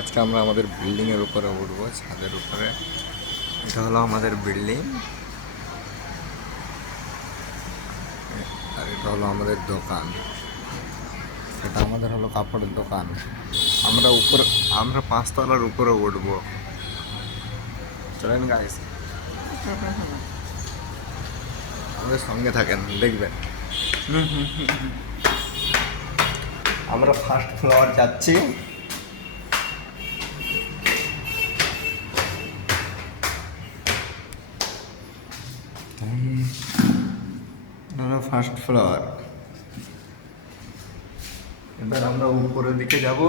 আজকে আমরা আমাদের বিল্ডিং এর উপরে উঠবো, ছাদের উপরে। এটা হলো আমাদের বিল্ডিং আর এটা হলো আমাদের দোকান। এটা আমাদের হলো কাপড়ের দোকান। আমরা উপরে, আমরা পাঁচতলার উপরে উঠবো। চলেন গাইস আমাদের সঙ্গে থাকেন, দেখবেন। আমরা ফার্স্ট ফ্লোর যাচ্ছি। First floor. এবার আমরা উপরের দিকে যাব।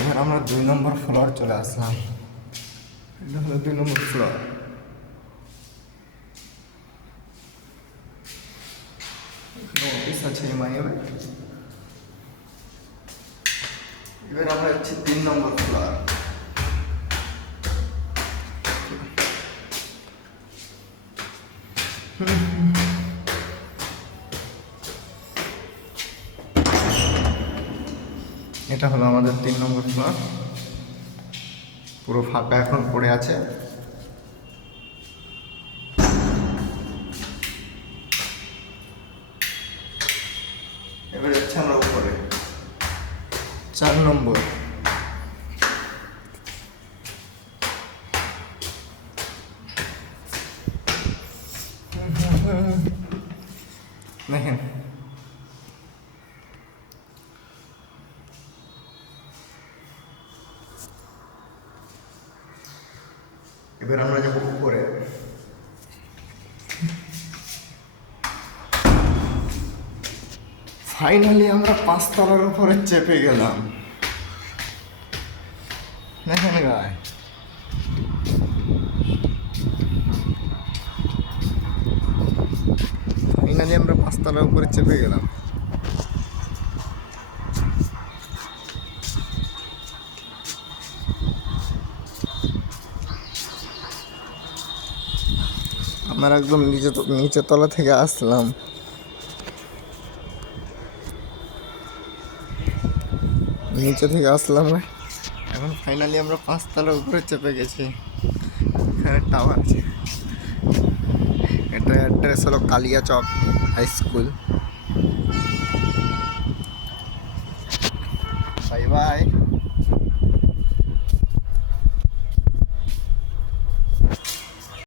এবার আমরা দুই নম্বর ফ্লোর চলে আসলাম। এটা হলো দুই নম্বর ফ্লোর। অফিস আছে এমআই এবার আমরা হচ্ছে তিন নম্বর ফ্লোর এটা হলো আমাদের তিন নম্বর ফ্লোর পুরো ফাঁকা এখন পড়ে আছে। এবার হচ্ছে আমরা উপরে। চার নম্বর দেখেন এবার আমরা যাব উপরে ফাইনালি আমরা পাঁচতলার উপরে চেপে গেলাম। দেখেন গায় ফাইনালি আমরা পাঁচতলার উপরে চেপে গেলাম। আমরা একদম নিচে নিচে তলা থেকে আসলাম। নিচে থেকে আসলাম। এখন ফাইনালি আমরা পাঁচতলার উপরে চেপে গেছি। টাওয়ার আছে। এটা অ্যাড্রেস হলো Kalia Chak high school bye bye